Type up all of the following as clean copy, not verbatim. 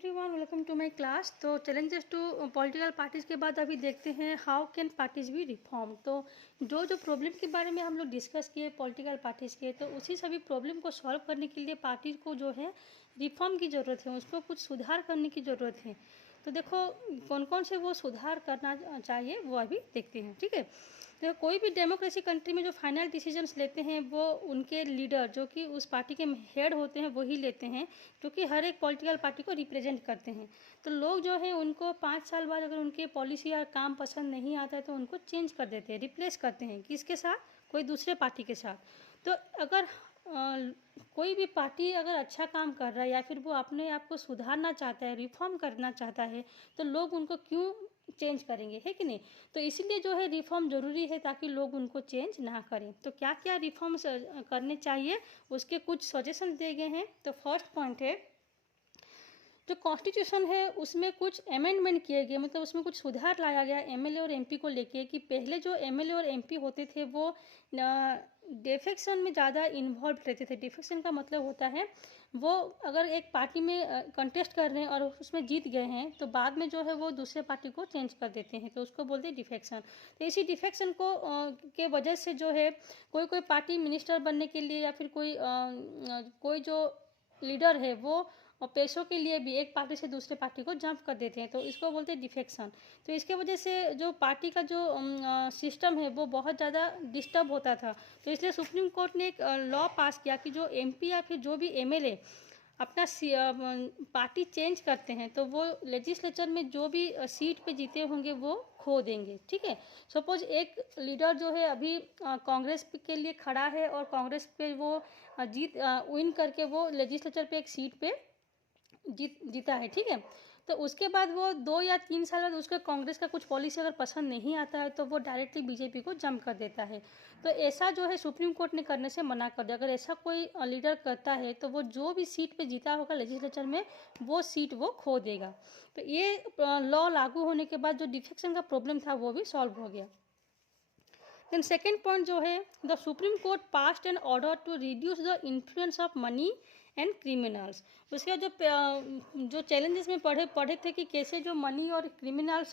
Everyone, welcome to my class. तो challenges to political parties के बाद अभी देखते हैं how can parties be reform. तो जो प्रॉब्लम के बारे में हम लोग डिस्कस किए पॉलिटिकल पार्टीज़ के, तो उसी सभी प्रॉब्लम को सॉल्व करने के लिए पार्टी को जो है रिफॉर्म की ज़रूरत है, उसको कुछ सुधार करने की ज़रूरत है। तो देखो कौन कौन से वो सुधार करना चाहिए वो अभी देखते हैं, ठीक है। तो कोई भी डेमोक्रेसी कंट्री में जो फाइनल डिसीजंस लेते हैं वो उनके लीडर जो कि उस पार्टी के हेड होते हैं वही लेते हैं, जो कि हर एक पॉलिटिकल पार्टी को रिप्रेजेंट करते हैं। तो लोग जो है उनको 5 साल बाद अगर उनके पॉलिसी या काम पसंद नहीं आता है तो उनको चेंज कर देते हैं, रिप्लेस करते हैं किसके साथ, कोई दूसरे पार्टी के साथ। तो अगर कोई भी पार्टी अगर अच्छा काम कर रहा है या फिर वो अपने आप को सुधारना चाहता है, रिफॉर्म करना चाहता है, तो लोग उनको क्यों चेंज करेंगे, है कि नहीं। तो इसीलिए जो है रिफॉर्म ज़रूरी है ताकि लोग उनको चेंज ना करें। तो क्या क्या रिफॉर्म्स करने चाहिए उसके कुछ सजेशन दिए गए हैं। तो फर्स्ट पॉइंट है, जो कॉन्स्टिट्यूशन है उसमें कुछ अमेंडमेंट किए गए, मतलब उसमें कुछ सुधार लाया गया एमएलए और एमपी को लेके, कि पहले जो एमएलए और एमपी होते थे वो डिफेक्शन में ज़्यादा इन्वॉल्व रहते थे। डिफेक्शन का मतलब होता है वो अगर एक पार्टी में कंटेस्ट कर रहे हैं और उसमें जीत गए हैं तो बाद में जो है वो दूसरे पार्टी को चेंज कर देते हैं, तो उसको बोलते हैं डिफेक्शन। तो इसी डिफेक्शन को के वजह से जो है कोई कोई पार्टी मिनिस्टर बनने के लिए या फिर कोई जो लीडर है वो और पैसों के लिए भी एक पार्टी से दूसरे पार्टी को जंप कर देते हैं, तो इसको बोलते हैं डिफेक्शन। तो इसके वजह से जो पार्टी का जो सिस्टम है वो बहुत ज़्यादा डिस्टर्ब होता था। तो इसलिए सुप्रीम कोर्ट ने एक लॉ पास किया कि जो एमपी या फिर जो भी एमएलए अपना पार्टी चेंज करते हैं तो वो लेजिस्लेचर में जो भी सीट पे जीते होंगे वो खो देंगे, ठीक है। सपोज एक लीडर जो है अभी कांग्रेस के लिए खड़ा है और कांग्रेस पे वो विन करके वो लेजिस्लेचर पे एक सीट पे जीता है, ठीक है। तो उसके बाद वो 2 या 3 साल बाद उसके कांग्रेस का कुछ पॉलिसी अगर पसंद नहीं आता है तो वो डायरेक्टली बीजेपी को जंप कर देता है। तो ऐसा जो है सुप्रीम कोर्ट ने करने से मना कर दिया। अगर ऐसा कोई लीडर करता है तो वो जो भी सीट पे जीता होगा लेजिस्लेचर में वो सीट वो खो देगा। तो ये लॉ लागू होने के बाद जो डिफेक्शन का प्रॉब्लम था वो भी सॉल्व हो गया। देन सेकेंड पॉइंट जो है, the supreme court passed an order to reduce the influence of money and criminals. उसके जो चैलेंजेस में पढ़े थे कि कैसे जो मनी और क्रिमिनल्स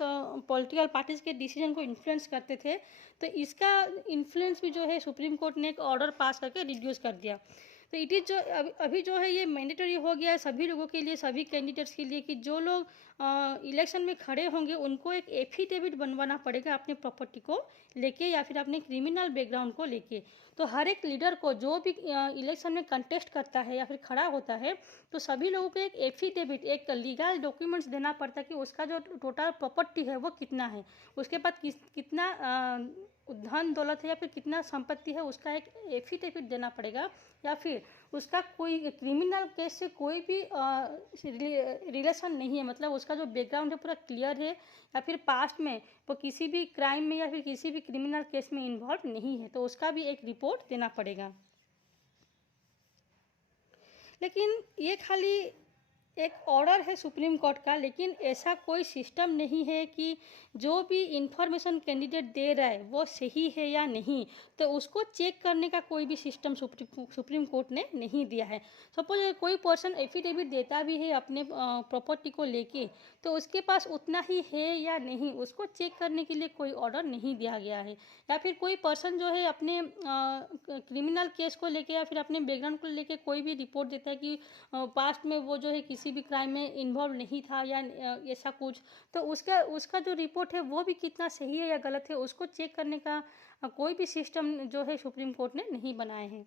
पॉलिटिकल पार्टीज के डिसीजन को इन्फ्लुएंस करते थे, तो इसका इन्फ्लुएंस भी जो है सुप्रीम कोर्ट ने एक ऑर्डर पास करके रिड्यूस कर दिया। तो इट इज़ जो अभी जो है ये मैंडेटरी हो गया है सभी लोगों के लिए, सभी कैंडिडेट्स के लिए, कि जो लोग इलेक्शन में खड़े होंगे उनको एक एफिडेविट बनवाना पड़ेगा अपने प्रॉपर्टी को लेके या फिर अपने क्रिमिनल बैकग्राउंड को लेके। तो हर एक लीडर को जो भी इलेक्शन में कंटेस्ट करता है या फिर खड़ा होता है तो सभी लोगों को एक एफिडेविट, एक लीगल डॉक्यूमेंट्स देना पड़ता है कि उसका जो टोटल प्रॉपर्टी है वो कितना है, उसके पास कितना धन दौलत है या फिर कितना संपत्ति है, उसका एक एफिडेविट देना पड़ेगा। या फिर उसका कोई क्रिमिनल केस से कोई भी रिलेशन नहीं है, मतलब उसका जो बैकग्राउंड है पूरा क्लियर है, या फिर पास्ट में वो किसी भी क्राइम में या फिर किसी भी क्रिमिनल केस में इन्वॉल्व नहीं है, तो उसका भी एक रिपोर्ट देना पड़ेगा। लेकिन ये खाली एक ऑर्डर है सुप्रीम कोर्ट का, लेकिन ऐसा कोई सिस्टम नहीं है कि जो भी इंफॉर्मेशन कैंडिडेट दे रहा है वो सही है या नहीं, तो उसको चेक करने का कोई भी सिस्टम सुप्रीम कोर्ट ने नहीं दिया है। सपोज कोई पर्सन एफिडेविट देता भी है अपने प्रॉपर्टी को लेके, तो उसके पास उतना ही है या नहीं उसको चेक करने के लिए कोई ऑर्डर नहीं दिया गया है। या फिर कोई पर्सन जो है अपने क्रिमिनल केस को लेके या फिर अपने बैकग्राउंड को लेके कोई भी रिपोर्ट देता है कि पास्ट में वो जो है किसी भी क्राइम में इन्वॉल्व नहीं था या ऐसा कुछ, तो उसका जो रिपोर्ट है वो भी कितना सही है या गलत है उसको चेक करने का कोई भी सिस्टम जो है सुप्रीम कोर्ट ने नहीं बनाए हैं।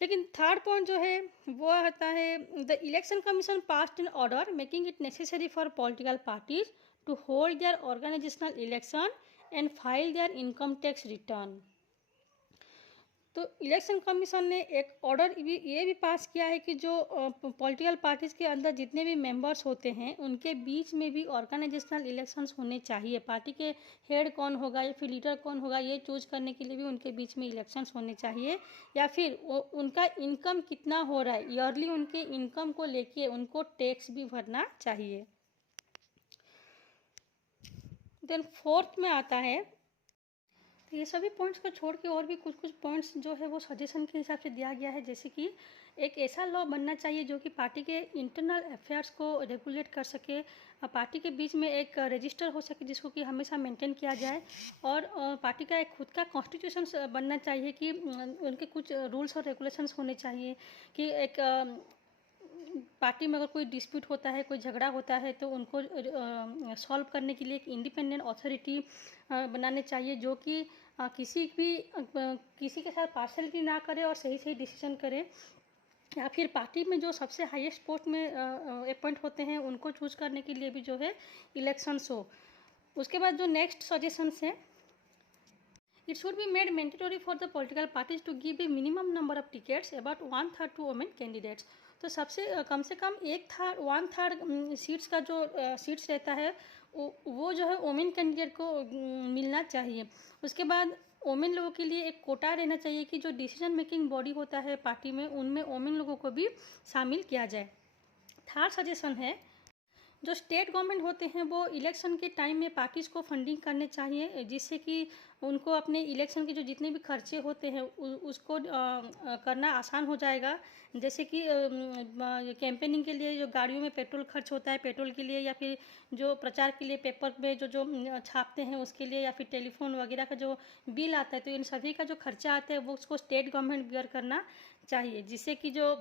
लेकिन थर्ड पॉइंट जो है वो आता है, the election commission passed an order making it necessary for political parties to hold their organisational election and file their income tax return. तो इलेक्शन कमीशन ने एक ऑर्डर ये भी पास किया है कि जो पॉलिटिकल पार्टीज़ के अंदर जितने भी मेंबर्स होते हैं उनके बीच में भी ऑर्गेनाइजेशनल इलेक्शंस होने चाहिए। पार्टी के हेड कौन होगा या फिर लीडर कौन होगा ये चूज करने के लिए भी उनके बीच में इलेक्शंस होने चाहिए। या फिर उनका इनकम कितना हो रहा है, ईयरली उनके इनकम को लेके उनको टैक्स भी भरना चाहिए। देन फोर्थ में आता है, ये सभी पॉइंट्स को छोड़ के और भी कुछ कुछ पॉइंट्स जो है वो सजेशन के हिसाब से दिया गया है, जैसे कि एक ऐसा लॉ बनना चाहिए जो कि पार्टी के इंटरनल अफेयर्स को रेगुलेट कर सके, पार्टी के बीच में एक रजिस्टर हो सके जिसको कि हमेशा मेंटेन किया जाए, और पार्टी का एक खुद का कॉन्स्टिट्यूशन बनना चाहिए कि उनके कुछ रूल्स और रेगुलेशंस होने चाहिए कि एक पार्टी में अगर कोई डिस्प्यूट होता है, कोई झगड़ा होता है, तो उनको सॉल्व करने के लिए एक इंडिपेंडेंट अथॉरिटी बनाने चाहिए जो कि किसी के साथ पार्शलिटी ना करे और सही सही डिसीजन करे, या फिर पार्टी में जो सबसे हाईएस्ट पोस्ट में अपॉइंट होते हैं उनको चूज करने के लिए भी जो है इलेक्शंस हो। उसके बाद जो नेक्स्ट सजेशंस हैं, it should be made mandatory for the political parties to give a minimum number of tickets about 1/3 to women candidates. तो कम से कम 1/3 सीट्स का जो सीट्स रहता है वो जो है वुमेन कैंडिडेट को मिलना चाहिए। उसके बाद वुमेन लोगों के लिए एक कोटा रहना चाहिए कि जो डिसीजन मेकिंग बॉडी होता है पार्टी में, उनमें वुमेन लोगों को भी शामिल किया जाए। थर्ड सजेशन है, जो स्टेट गवर्नमेंट होते हैं वो इलेक्शन के टाइम में पार्टीज़ को फंडिंग करने चाहिए, जिससे कि उनको अपने इलेक्शन के जो जितने भी खर्चे होते हैं उसको करना आसान हो जाएगा। जैसे कि कैंपेनिंग के लिए जो गाड़ियों में पेट्रोल खर्च होता है, पेट्रोल के लिए, या फिर जो प्रचार के लिए पेपर में जो जो छापते हैं उसके लिए, या फिर टेलीफोन वगैरह का जो बिल आता है, तो इन सभी का जो खर्चा आता है वो उसको स्टेट गवर्नमेंट बियर करना चाहिए, जिससे कि जो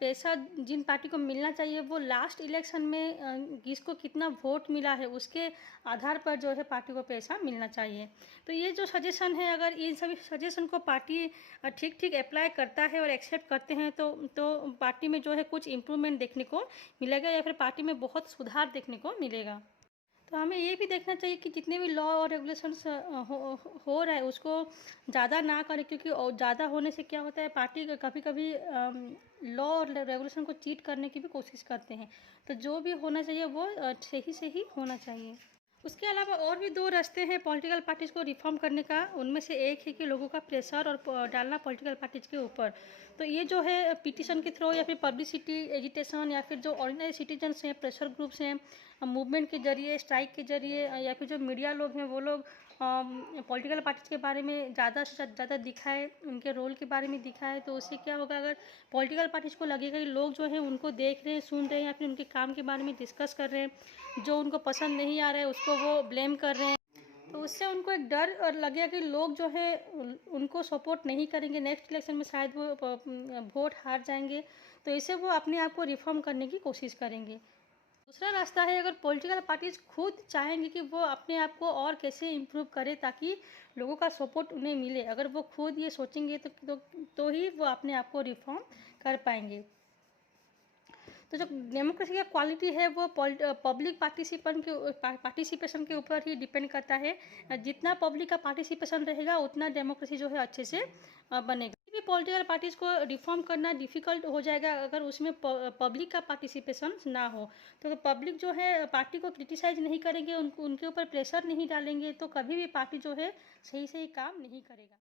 पैसा जिन पार्टी को मिलना चाहिए वो लास्ट इलेक्शन में किसको कितना वोट मिला है उसके आधार पर जो है पार्टी को पैसा मिलना चाहिए। तो ये जो सजेशन है, अगर इन सभी सजेशन को पार्टी ठीक ठीक अप्लाई करता है और एक्सेप्ट करते हैं तो पार्टी में जो है कुछ इम्प्रूवमेंट देखने को मिलेगा, या फिर पार्टी में बहुत सुधार देखने को मिलेगा। तो हमें ये भी देखना चाहिए कि जितने भी लॉ और रेगुलेशंस हो रहा है उसको ज़्यादा ना करें, क्योंकि ज़्यादा होने से क्या होता है, पार्टी कभी कभी लॉ और रेगुलेशन को चीट करने की भी कोशिश करते हैं। तो जो भी होना चाहिए वो सही से ही होना चाहिए। उसके अलावा और भी दो रास्ते हैं पॉलिटिकल पार्टीज़ को रिफॉर्म करने का। उनमें से एक है कि लोगों का प्रेशर और डालना पॉलिटिकल पार्टीज़ के ऊपर। तो ये जो है पिटीशन के थ्रू, या फिर पब्लिसिटी एजिटेशन, या फिर जो ऑर्डिनरी सिटीजन्स हैं, प्रेशर ग्रुप्स हैं, मूवमेंट के जरिए, स्ट्राइक के जरिए, या फिर जो मीडिया लोग हैं वो लोग पॉलिटिकल पार्टीज़ के बारे में ज़्यादा से ज़्यादा दिखाए, उनके रोल के बारे में दिखाए। तो उससे क्या होगा, अगर पॉलिटिकल पार्टीज़ को लगेगा कि लोग जो हैं उनको देख रहे हैं, सुन रहे हैं, या फिर उनके काम के बारे में डिस्कस कर रहे हैं, जो उनको पसंद नहीं आ रहा है उसको वो ब्लेम कर रहे हैं, तो उससे उनको एक डर और लगेगा कि लोग जो है उनको सपोर्ट नहीं करेंगे, नेक्स्ट इलेक्शन में शायद वो वोट हार जाएंगे। तो इससे वो अपने आप को रिफॉर्म करने की कोशिश करेंगे। दूसरा रास्ता है, अगर पॉलिटिकल पार्टीज खुद चाहेंगे कि वो अपने आप को और कैसे इम्प्रूव करें ताकि लोगों का सपोर्ट उन्हें मिले, अगर वो खुद ये सोचेंगे तो ही वो अपने आप को रिफॉर्म कर पाएंगे। तो जो डेमोक्रेसी का क्वालिटी है वो पब्लिक पार्टिसिपेशन के ऊपर ही डिपेंड करता है। जितना पब्लिक का पार्टिसिपेशन रहेगा उतना डेमोक्रेसी जो है अच्छे से बनेगा। किसी भी पॉलिटिकल पार्टीज को रिफॉर्म करना डिफ़िकल्ट हो जाएगा अगर उसमें पब्लिक का पार्टिसिपेशन ना हो। तो पब्लिक जो है पार्टी को क्रिटिसाइज नहीं करेंगे, उनके ऊपर प्रेशर नहीं डालेंगे, तो कभी भी पार्टी जो है सही सही काम नहीं करेगा।